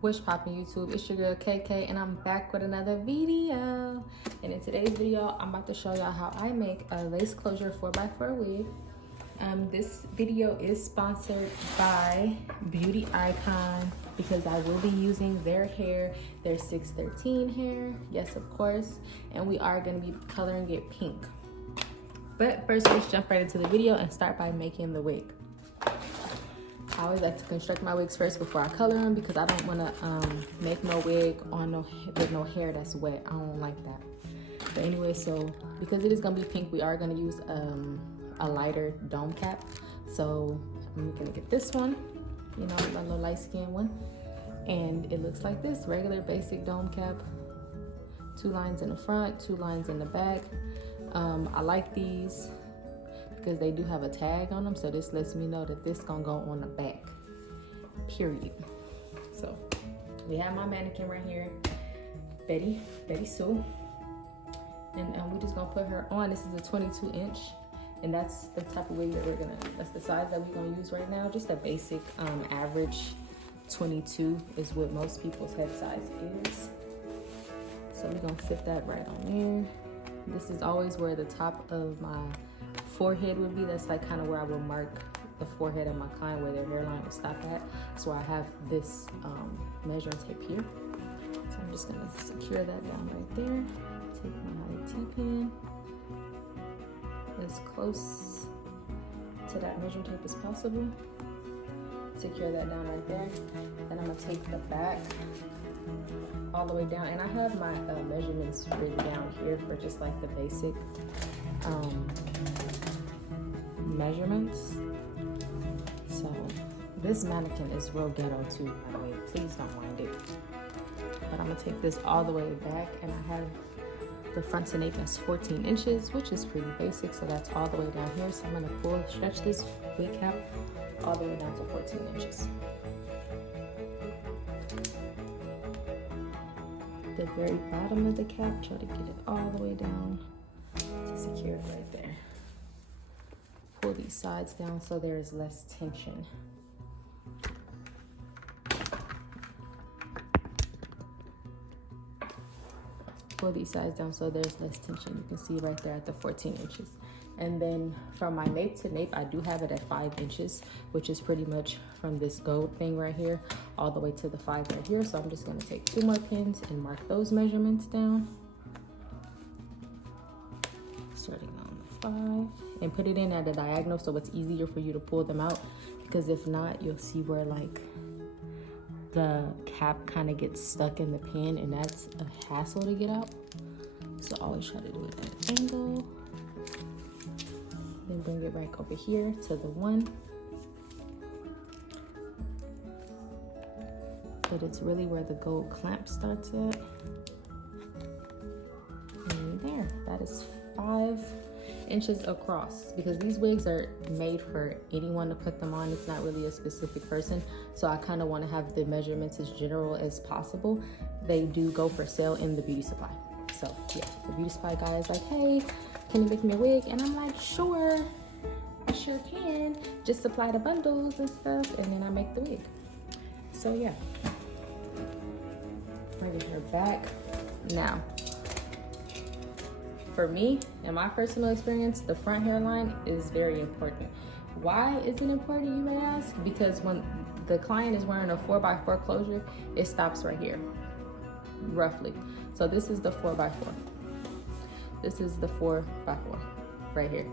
What's poppin' YouTube? It's your girl KK and I'm back with another video. And in today's video, I'm about to show y'all how I make a lace closure 4x4 wig. This video is sponsored by Beauty Icon because I will be using their hair, their 613 hair, yes of course, and we are gonna be coloring it pink. But first, let's jump right into the video and start by making the wig. I always like to construct my wigs first before I color them because I don't want to make no wig on with no hair that's wet. I don't like that. But anyway, so because it is going to be pink, we are going to use a lighter dome cap. So I'm going to get this one, you know, a little light skin one. And it looks like this, regular basic dome cap. 2 lines in the front, 2 lines in the back. I like these because they do have a tag on them, so this lets me know that this gonna go on the back, period. So we have my mannequin right here, Betty Sue, and we're just gonna put her on. This is a 22 inch, and that's the type of wig that that's the size that we're gonna use right now. Just a basic average 22 is what most people's head size is. So we're gonna fit that right on there. This is always where the top of my forehead would be. That's like kind of where I will mark the forehead of my client, where their hairline will stop at. So I have this measuring tape here. So I'm just gonna secure that down right there. Take my T-pin as close to that measuring tape as possible. Secure that down right there. Then I'm gonna take the back all the way down, and I have my measurements written down here for just like the basic measurements. So this mannequin is real ghetto too, by the way, please don't mind it. But I'm gonna take this all the way back, and I have the front to nape as 14 inches, which is pretty basic, so that's all the way down here. So I'm gonna stretch this wig cap all the way down to 14 inches. The very bottom of the cap, try to get it all the way down to secure it right there. Pull these sides down so there is less tension. Pull these sides down so there's less tension. You can see right there at the 14 inches. And then from my nape to nape, I do have it at 5 inches, which is pretty much from this gold thing right here all the way to the 5 right here. So I'm just gonna take 2 more pins and mark those measurements down. Starting on the 5, and put it in at a diagonal so it's easier for you to pull them out, because if not, you'll see where like the cap kind of gets stuck in the pin, and that's a hassle to get out. So always try to do it at an angle. Then bring it right over here to the 1. But it's really where the gold clamp starts at. And there, that is 5 inches across, because these wigs are made for anyone to put them on. It's not really a specific person, so I kind of want to have the measurements as general as possible. They do go for sale in the beauty supply. So yeah, the beauty supply guy is like, hey, can you make me a wig? And I'm like, sure, I sure can. Just supply the bundles and stuff, and then I make the wig. So yeah, bringing her back. Now, for me, in my personal experience, the front hairline is very important. Why is it important, you may ask? Because when the client is wearing a 4x4 closure, it stops right here, roughly. So this is the 4x4. This is the 4x4 right here.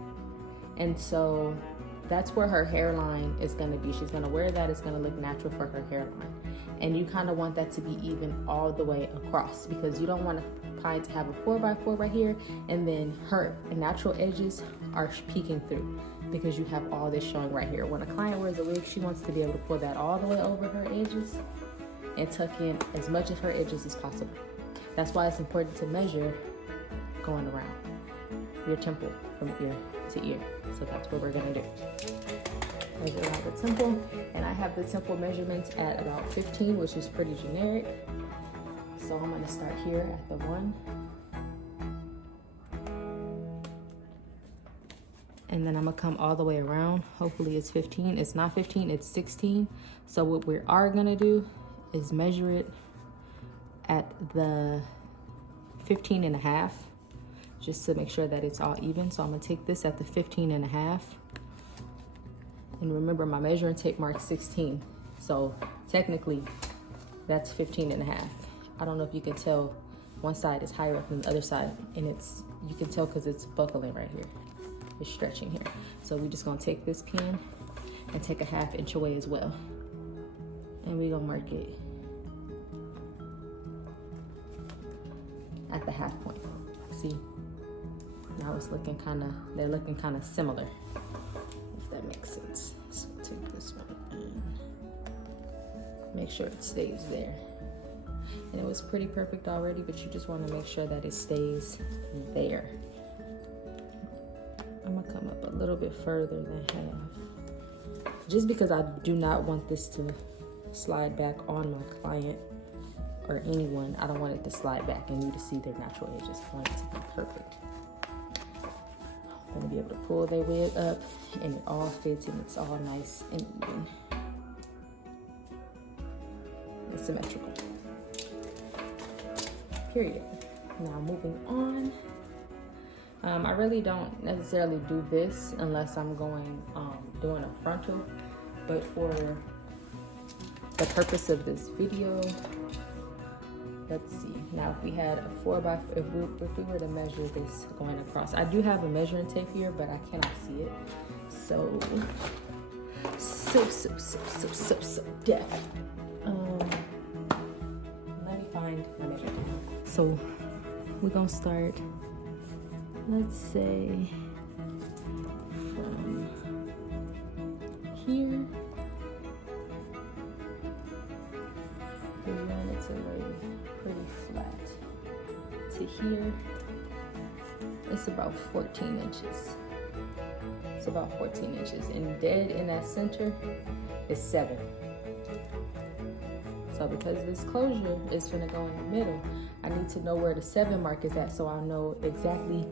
And so that's where her hairline is gonna be. She's gonna wear that, it's gonna look natural for her hairline. And you kind of want that to be even all the way across, because you don't want a client to have a 4x4 right here and then her natural edges are peeking through, because you have all this showing right here. When a client wears a wig, she wants to be able to pull that all the way over her edges and tuck in as much of her edges as possible. That's why it's important to measure going around your temple from ear to ear. So that's what we're gonna do. Measure around the temple, and I have the temple measurements at about 15, which is pretty generic. So I'm gonna start here at the 1. And then I'm gonna come all the way around. Hopefully it's 15. It's not 15, it's 16. So what we are gonna do is measure it at the 15.5, just to make sure that it's all even. So I'm gonna take this at the 15.5. And remember, my measuring tape marks 16. So technically that's 15.5. I don't know if you can tell, one side is higher up than the other side, and you can tell because it's buckling right here. It's stretching here. So we're just gonna take this pin and take a 1/2 inch away as well. And we're gonna mark it at the 1/2 point. See? Now it's looking they're looking kind of similar, if that makes sense. So take this one and make sure it stays there. And it was pretty perfect already, but you just want to make sure that it stays there. I'm gonna come up a little bit further than 1/2, just because I do not want this to slide back on my client or anyone. I don't want it to slide back and you to see their natural edges. I want it to be perfect. I'm gonna be able to pull their wig up and it all fits and it's all nice and even. It's symmetrical. Period. Now moving on. I really don't necessarily do this unless I'm going doing a frontal, but for the purpose of this video, let's see. Now if we had a 4x, if we were to measure this going across, I do have a measuring tape here, but I cannot see it. So yeah. Let me find my measuring tape. So we're gonna start, let's say, from here. We want it to lay pretty flat to here. It's about 14 inches. It's about 14 inches. And dead in that center is 7. So because this closure is gonna go in the middle, I need to know where the 7 mark is at, so I'll know exactly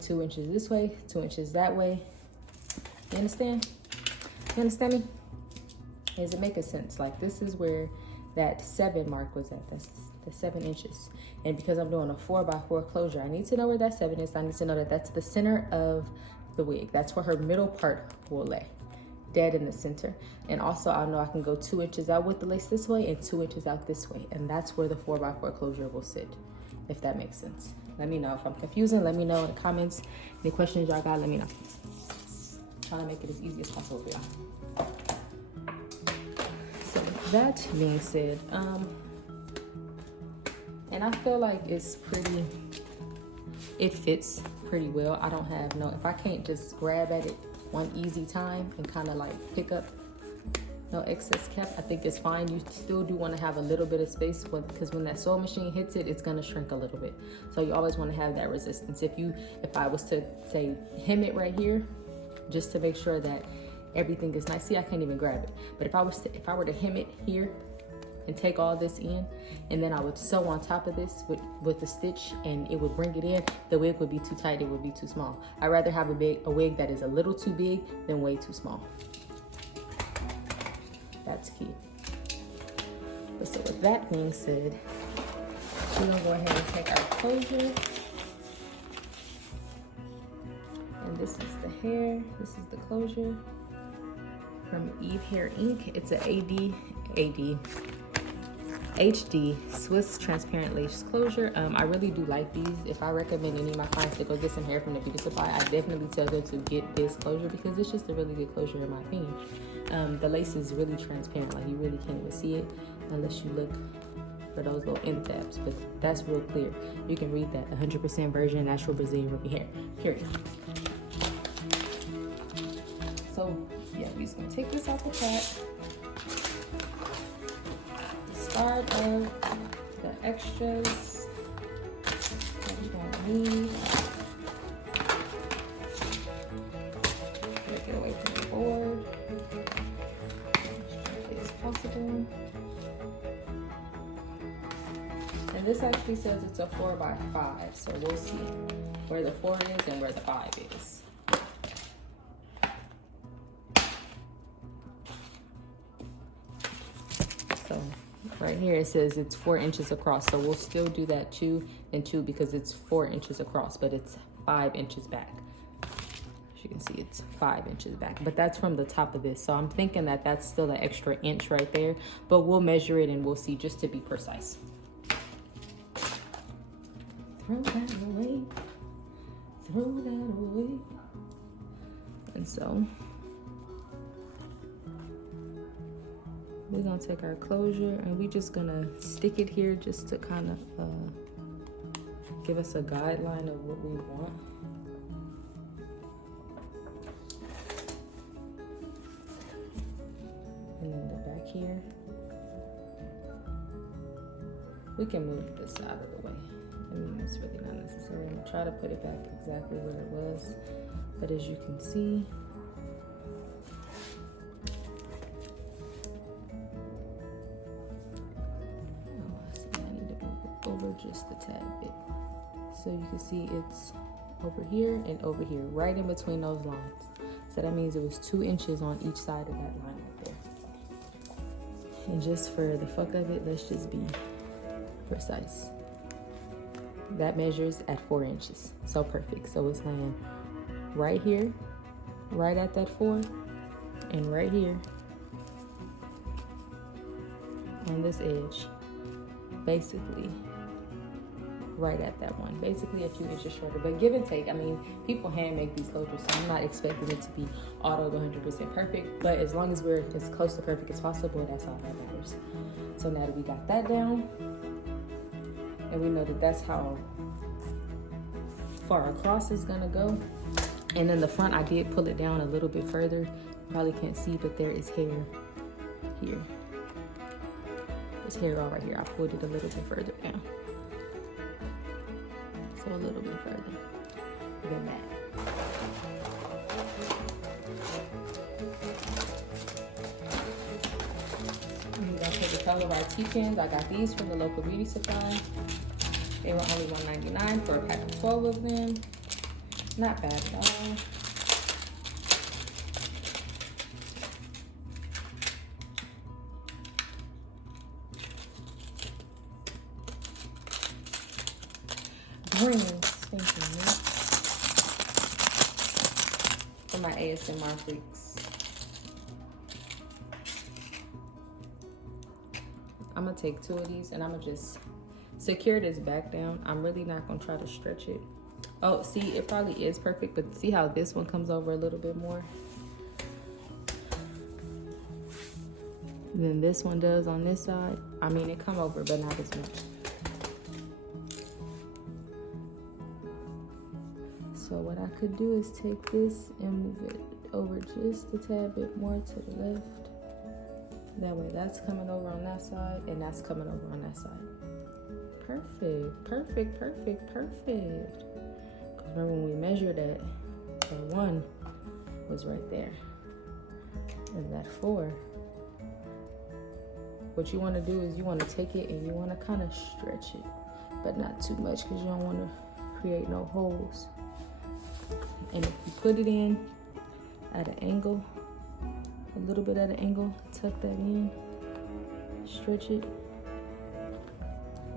2 inches this way, 2 inches that way. You understand? You understand me? Is it making sense? Like, this is where that 7 mark was at. That's the 7 inches. And because I'm doing a 4x4 closure, I need to know where that 7 is. I need to know that that's the center of the wig. That's where her middle part will lay, dead in the center. And also I'll know I can go 2 inches out with the lace this way and 2 inches out this way. And that's where the 4x4 closure will sit, if that makes sense. Let me know if I'm confusing. Let me know in the comments. Any questions y'all got, let me know. Trying to make it as easy as possible for y'all. So with that being said, and I feel like it's pretty, it fits pretty well. I don't have no, if I can't just grab at it one easy time and kind of like pick up, no excess cap, I think it's fine. You still do want to have a little bit of space because when that sewing machine hits it, it's going to shrink a little bit. So you always want to have that resistance. If I was to say hem it right here, just to make sure that everything is nice. See, I can't even grab it. But if I were to hem it here and take all this in, and then I would sew on top of this with the stitch, and it would bring it in, the wig would be too tight, it would be too small. I'd rather have a wig that is a little too big than way too small. That's key. But so with that being said, we're gonna go ahead and take our closure. And this is the hair, this is the closure from Eve Hair Inc. It's an HD Swiss transparent lace closure. I really do like these. If I recommend any of my clients to go get some hair from the beauty supply, I definitely tell them to get this closure because it's just a really good closure in my opinion. The lace is really transparent, like you really can't even see it unless you look for those little end tabs, but that's real clear. You can read that 100% virgin natural Brazilian ruby hair, period. So yeah, we're just gonna take this off the top. Discard of the extras that we don't need. Take it away from the board as gently as possible. And this actually says it's a 4x5, so we'll see where the 4 is and where the 5 is. So Right here it says it's 4 inches across, so we'll still do that 2 and 2 because it's 4 inches across, but it's 5 inches back. As you can see, it's 5 inches back, but that's from the top of this, so I'm thinking that that's still an extra inch right there, but we'll measure it and we'll see, just to be precise. Throw that away, throw that away. And so we're gonna take our closure and we're just gonna stick it here just to kind of give us a guideline of what we want. And then the back here, we can move this out of the way. I mean, it's really not necessary. I'm gonna try to put it back exactly where it was, but as you can see, over just a tad bit, so you can see it's over here and over here, right in between those lines. So that means it was 2 inches on each side of that line right there. And just for the fuck of it, let's just be precise. That measures at 4 inches, so perfect. So it's laying right here, right at that 4, and right here on this edge, basically right at that 1, basically a few inches shorter, but give and take. I mean, people hand make these closures, so I'm not expecting it to be auto 100% perfect, but as long as we're as close to perfect as possible, that's all that matters. So now that we got that down, and we know that that's how far across it's gonna go, and then the front, I did pull it down a little bit further. You probably can't see, but there is hair here. There's hair all right here. I pulled it a little bit further down. So a little bit further than that. We're gonna take the color of our T-pins. I got these from the local beauty supply. They were only $1.99 for a pack of 12 of them. Not bad at all. Brand spanking new for my ASMR freaks. I'm gonna take 2 of these and I'm gonna just secure this back down. I'm really not gonna try to stretch it. Oh, see, it probably is perfect, but see how this one comes over a little bit more than this one does on this side. I mean, it come over, but not as much. So what I could do is take this and move it over just a tad bit more to the left. That way that's coming over on that side and that's coming over on that side. Perfect, perfect, perfect, perfect. Because remember when we measured that 1 was right there. And that 4. What you want to do is you want to take it and you want to kind of stretch it, but not too much because you don't want to create no holes. And if you put it in at an angle, a little bit at an angle, tuck that in, stretch it,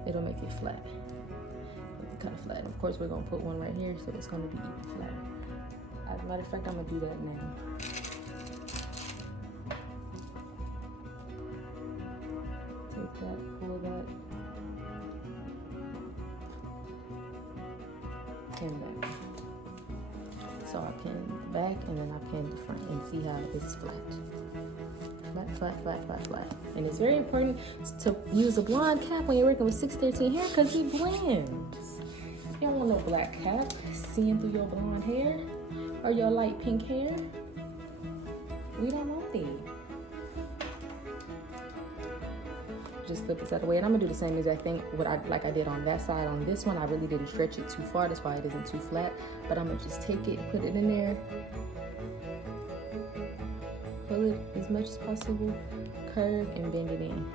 it'll make it flat. Make it kind of flat. Of course, we're gonna put one right here, so it's gonna be even flatter. As a matter of fact, I'm gonna do that now. Take that, pull that, pin that. So I pin the back and then I pin the front and see how it's flat. Flat, flat, flat, flat, flat. And it's very important to use a blonde cap when you're working with 613 hair because it blends. You don't want no black cap seeing through your blonde hair or your light pink hair. We don't want that. Just flip this out of the way, and I'm gonna do the same exact thing like I did on that side. On this one, I really didn't stretch it too far, that's why it isn't too flat, but I'm gonna just take it, put it in there, pull it as much as possible, curve and bend it in.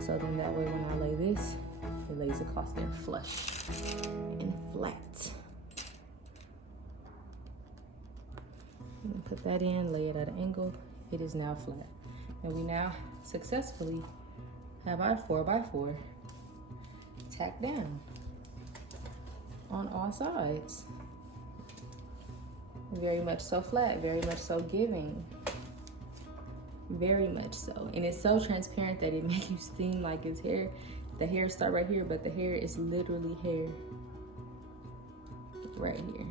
So then that way when I lay this, it lays across there flush and flat. And put that in, lay it at an angle, it is now flat. And we now successfully have our 4x4 tacked down on all sides. Very much so flat, very much so giving. Very much so. And it's so transparent that it makes you seem like it's hair. The hair start right here, but the hair is literally hair right here.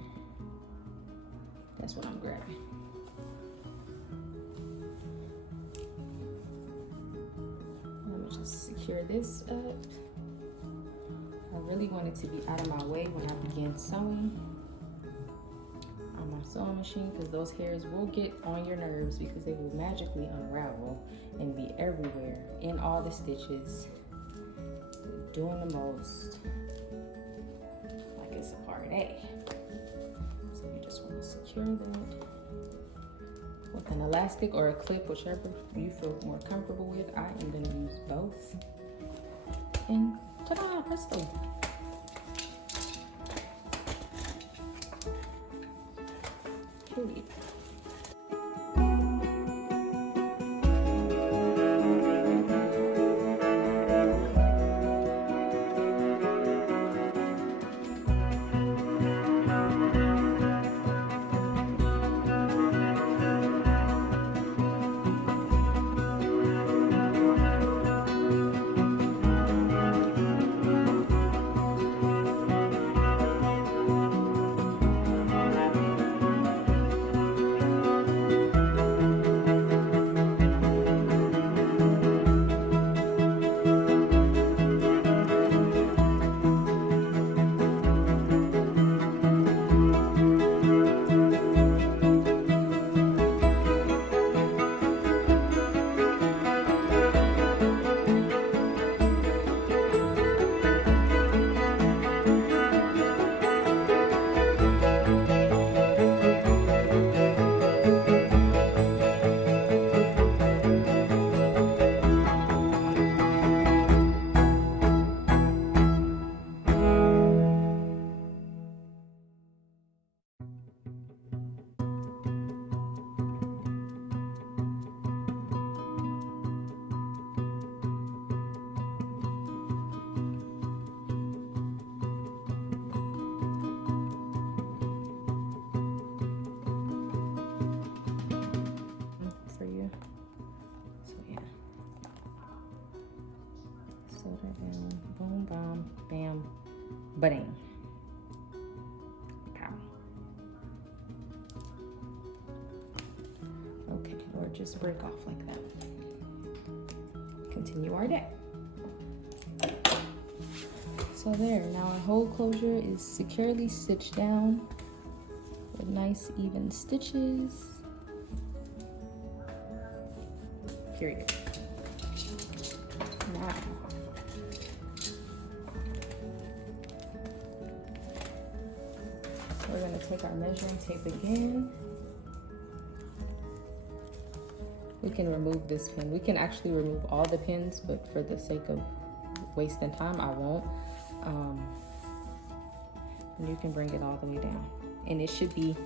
That's what I'm grabbing. Let me just secure this up. I really want it to be out of my way when I begin sewing on my sewing machine, because those hairs will get on your nerves because they will magically unravel and be everywhere in all the stitches, doing the most like it's a party. So you just want to secure that with an elastic or a clip, whichever you feel more comfortable with. I am going to use both. And ta-da, presto. Period. Boom, bam, bam, ba-ding. Pow. Okay, or just break off like that. Continue our day. So there, now our whole closure is securely stitched down with nice even stitches. Period. Now, we're going to take our measuring tape again. We can remove this pin. We can actually remove all the pins, but for the sake of wasting time, I won't. And you can bring it all the way down. And it should be,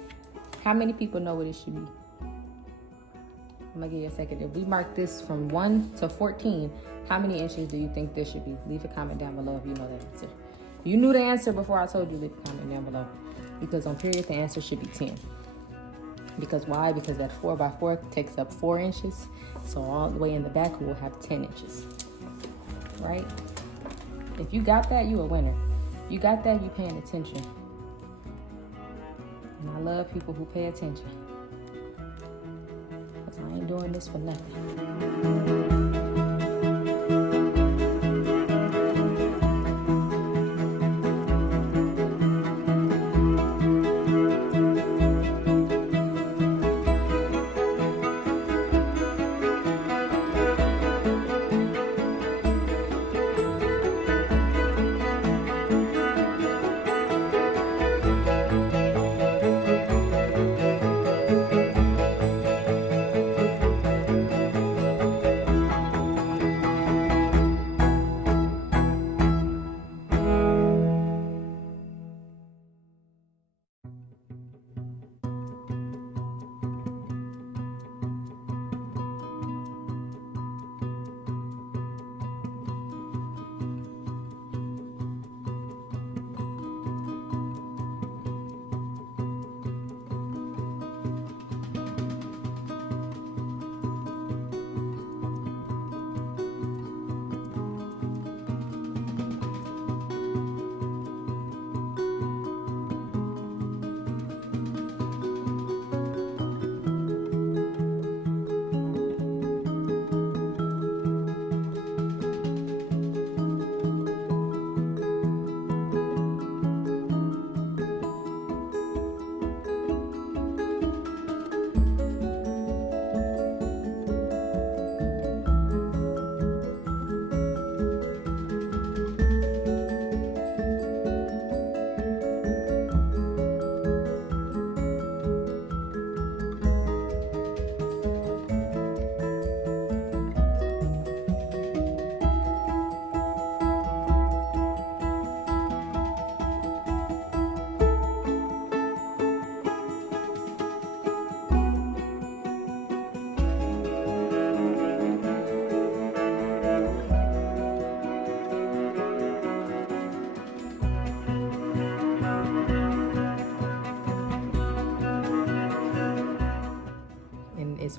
how many people know what it should be? I'm gonna give you a second. If we mark this from 1 to 14, how many inches do you think this should be? Leave a comment down below if you know that answer. If you knew the answer before I told you, leave a comment down below. Because on period, the answer should be 10. Because why? Because that 4x4 takes up 4 inches. So all the way in the back, we will have 10 inches, right? If you got that, you a winner. If you got that, you paying attention. And I love people who pay attention. Because I ain't doing this for nothing.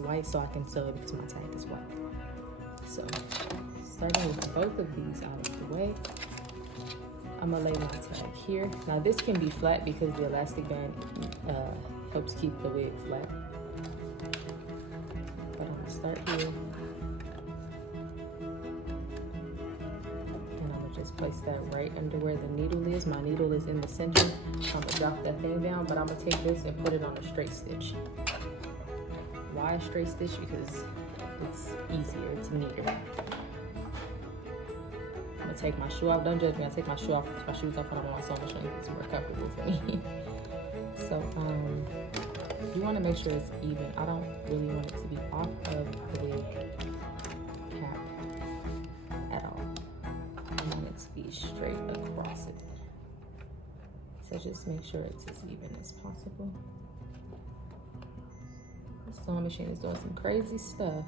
white so I can sew it because my tag is white. So starting with both of these out of the way, I'm gonna lay my tag here. Now this can be flat because the elastic band helps keep the wig flat. But I'm gonna start here. And I'm gonna just place that right under where the needle is. My needle is in the center. I'm gonna drop that thing down, but I'm gonna take this and put it on a straight stitch. Why a straight stitch? Because it's easier, it's neater. I'm gonna take my shoe off. Don't judge me. I take my shoe off, my shoes off when I'm on my sewing machine. It's more comfortable for me. So you want to make sure it's even. I don't really want it to be off of the wig cap at all. I want it to be straight across it. So just make sure it's as even as possible. The sewing machine is doing some crazy stuff.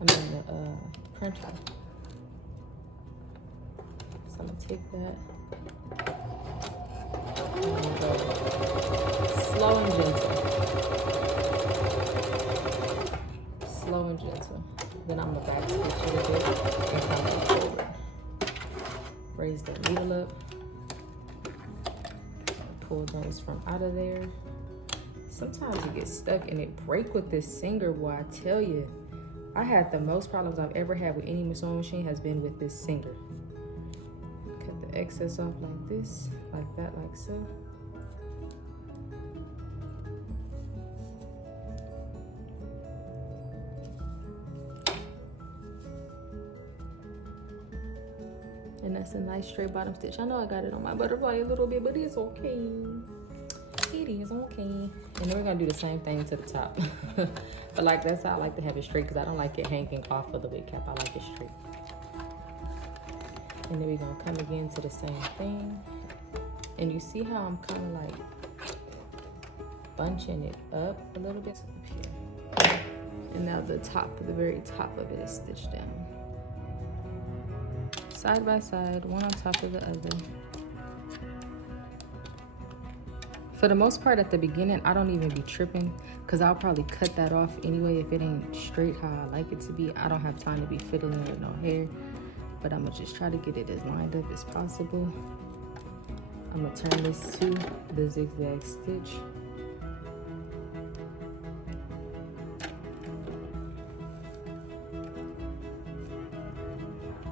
I mean the printer. So I'm gonna take that. I'm gonna go slow and gentle. Slow and gentle. Then I'm gonna back stitch it a bit and come forward. Raise the needle up. Pull those from out of there. Sometimes it gets stuck and it break with this singer, boy, I tell you. I had the most problems I've ever had with any sewing machine has been with this singer. Cut the excess off like this, like that, like so. And that's a nice straight bottom stitch. I know I got it on my butterfly a little bit, but it's okay. It is okay. And then we're gonna do the same thing to the top. But like that's how I like to have it straight because I don't like it hanging off of the wig cap. I like it straight. And then we're gonna come again to the same thing. And you see how I'm kind of like bunching it up a little bit up here. And now the top, the very top of it is stitched down. Side by side, one on top of the other. For the most part at the beginning, I don't even be tripping because I'll probably cut that off anyway if it ain't straight how I like it to be. I don't have time to be fiddling with no hair, but I'm gonna just try to get it as lined up as possible. I'm gonna turn this to the zigzag stitch.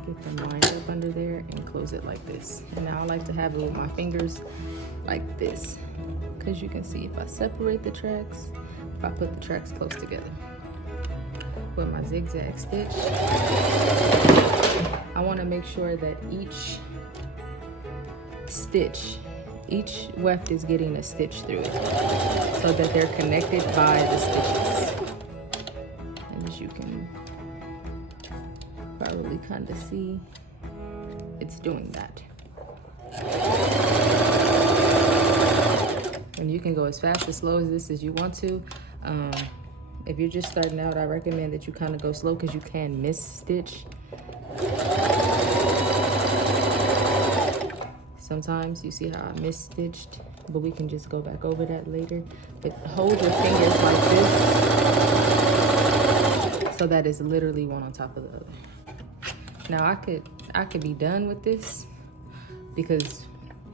Get them lined up under there and close it like this. And now I like to have it with my fingers like this. Because you can see if I separate the tracks, if I put the tracks close together. With my zigzag stitch, I want to make sure that each stitch, each weft is getting a stitch through it so that they're connected by the stitches. And as you can probably kind of see, it's doing that. And you can go as fast as slow as this as you want to. If you're just starting out, I recommend that you kind of go slow because you can miss stitch. Sometimes you see how I misstitched, but we can just go back over that later. But hold your fingers like this so that it's literally one on top of the other. Now I could be done with this because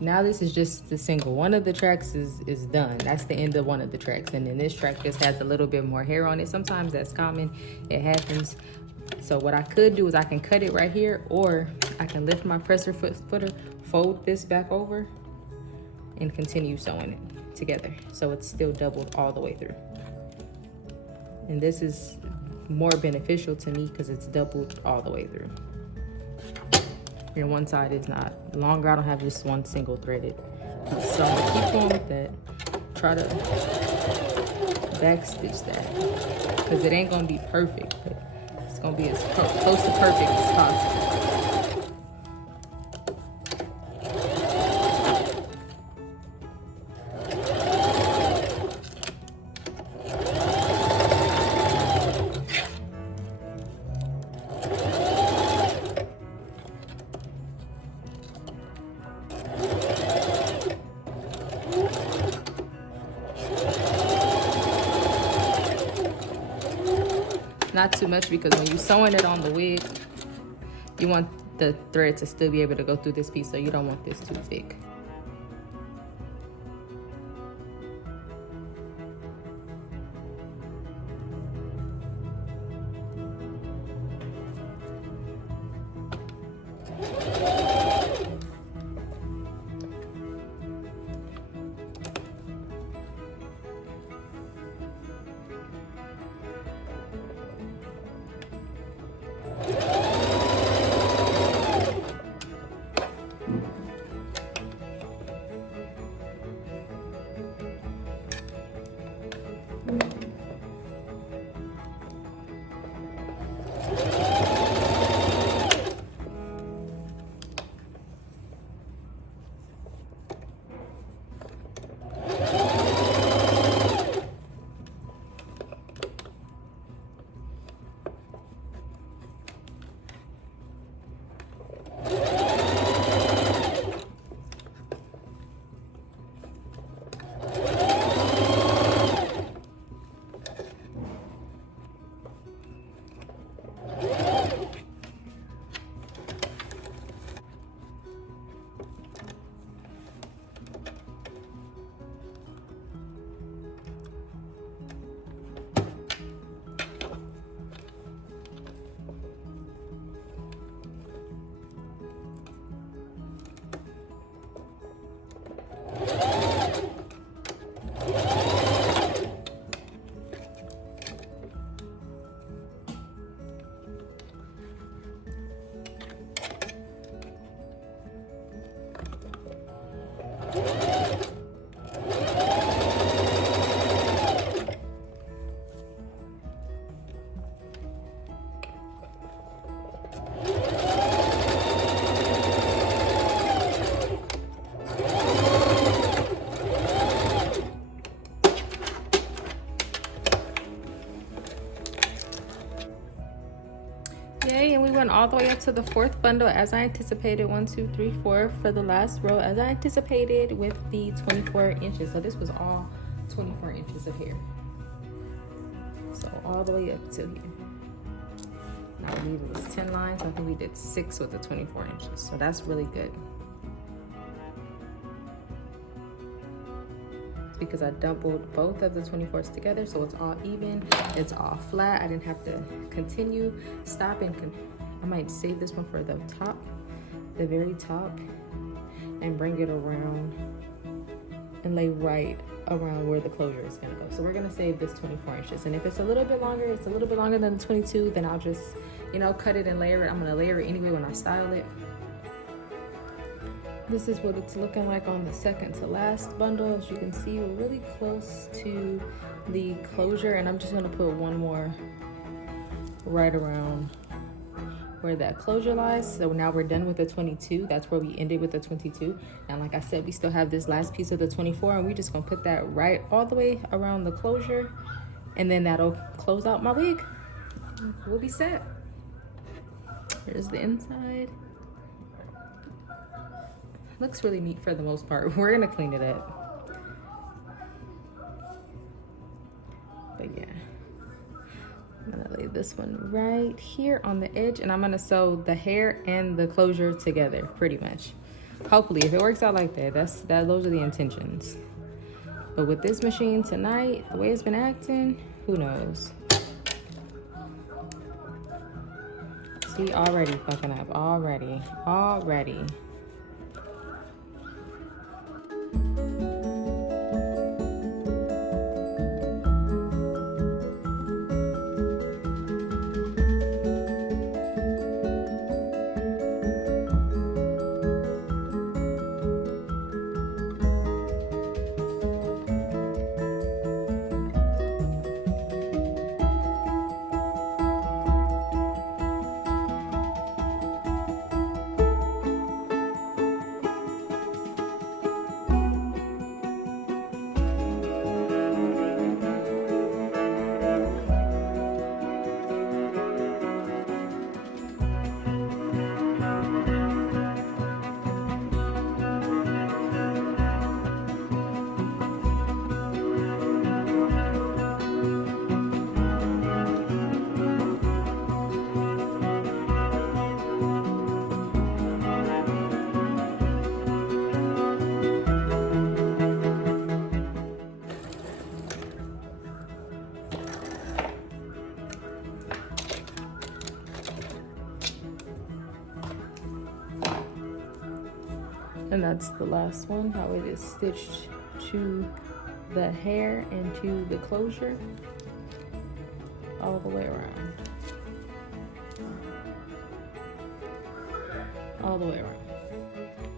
now this is just the single. One of the tracks is done. That's the end of one of the tracks. And then this track just has a little bit more hair on it. Sometimes that's common, it happens. So what I could do is I can cut it right here, or I can lift my presser footer, fold this back over, and continue sewing it together. So it's still doubled all the way through. And this is more beneficial to me because it's doubled all the way through. And one side is not longer. I don't have just one single threaded. So I'm gonna keep going with that. Try to back stitch that because it ain't gonna be perfect, but it's gonna be as close to perfect as possible. Not too much, because when you're sewing it on the wig, you want the thread to still be able to go through this piece, so you don't want this too thick. Yay, and we went all the way up to the 4th bundle as I anticipated. 1, 2, 3, 4 for the last row as I anticipated, with the 24 inches. So this was all 24 inches of hair. So all the way up to here. Now we needed was 10 lines. I think we did 6 with the 24 inches. So that's really good. Because I doubled both of the 24s together, so it's all even, it's all flat. I didn't have to continue, stop, and I might save this one for the top, the very top, and bring it around and lay right around where the closure is gonna go. So we're gonna save this 24 inches, and if it's a little bit longer, it's a little bit longer than the 22, then I'll just, you know, cut it and layer it. I'm gonna layer it anyway when I style it. This is what it's looking like on the second to last bundle. As you can see, we're really close to the closure, and I'm just gonna put one more right around where that closure lies. So now we're done with the 22. That's where we ended with the 22. And like I said, we still have this last piece of the 24, and we're just gonna put that right all the way around the closure, and then that'll close out my wig. We'll be set. Here's the inside. Looks really neat for the most part. We're gonna clean it up. But yeah, I'm gonna lay this one right here on the edge, and I'm gonna sew the hair and the closure together, pretty much. Hopefully, if it works out like that, those are the intentions. But with this machine tonight, the way it's been acting, who knows? See, already fucking up, already. And that's the last one, how it is stitched to the hair and to the closure all the way around. All the way around.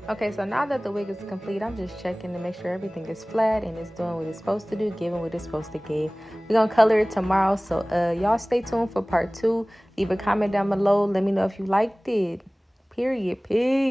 Okay, so now that the wig is complete, I'm just checking to make sure everything is flat and it's doing what it's supposed to do, giving what it's supposed to give. We're gonna color it tomorrow, so y'all stay tuned for part 2. Leave a comment down below. Let me know if you liked it. Period. Peace.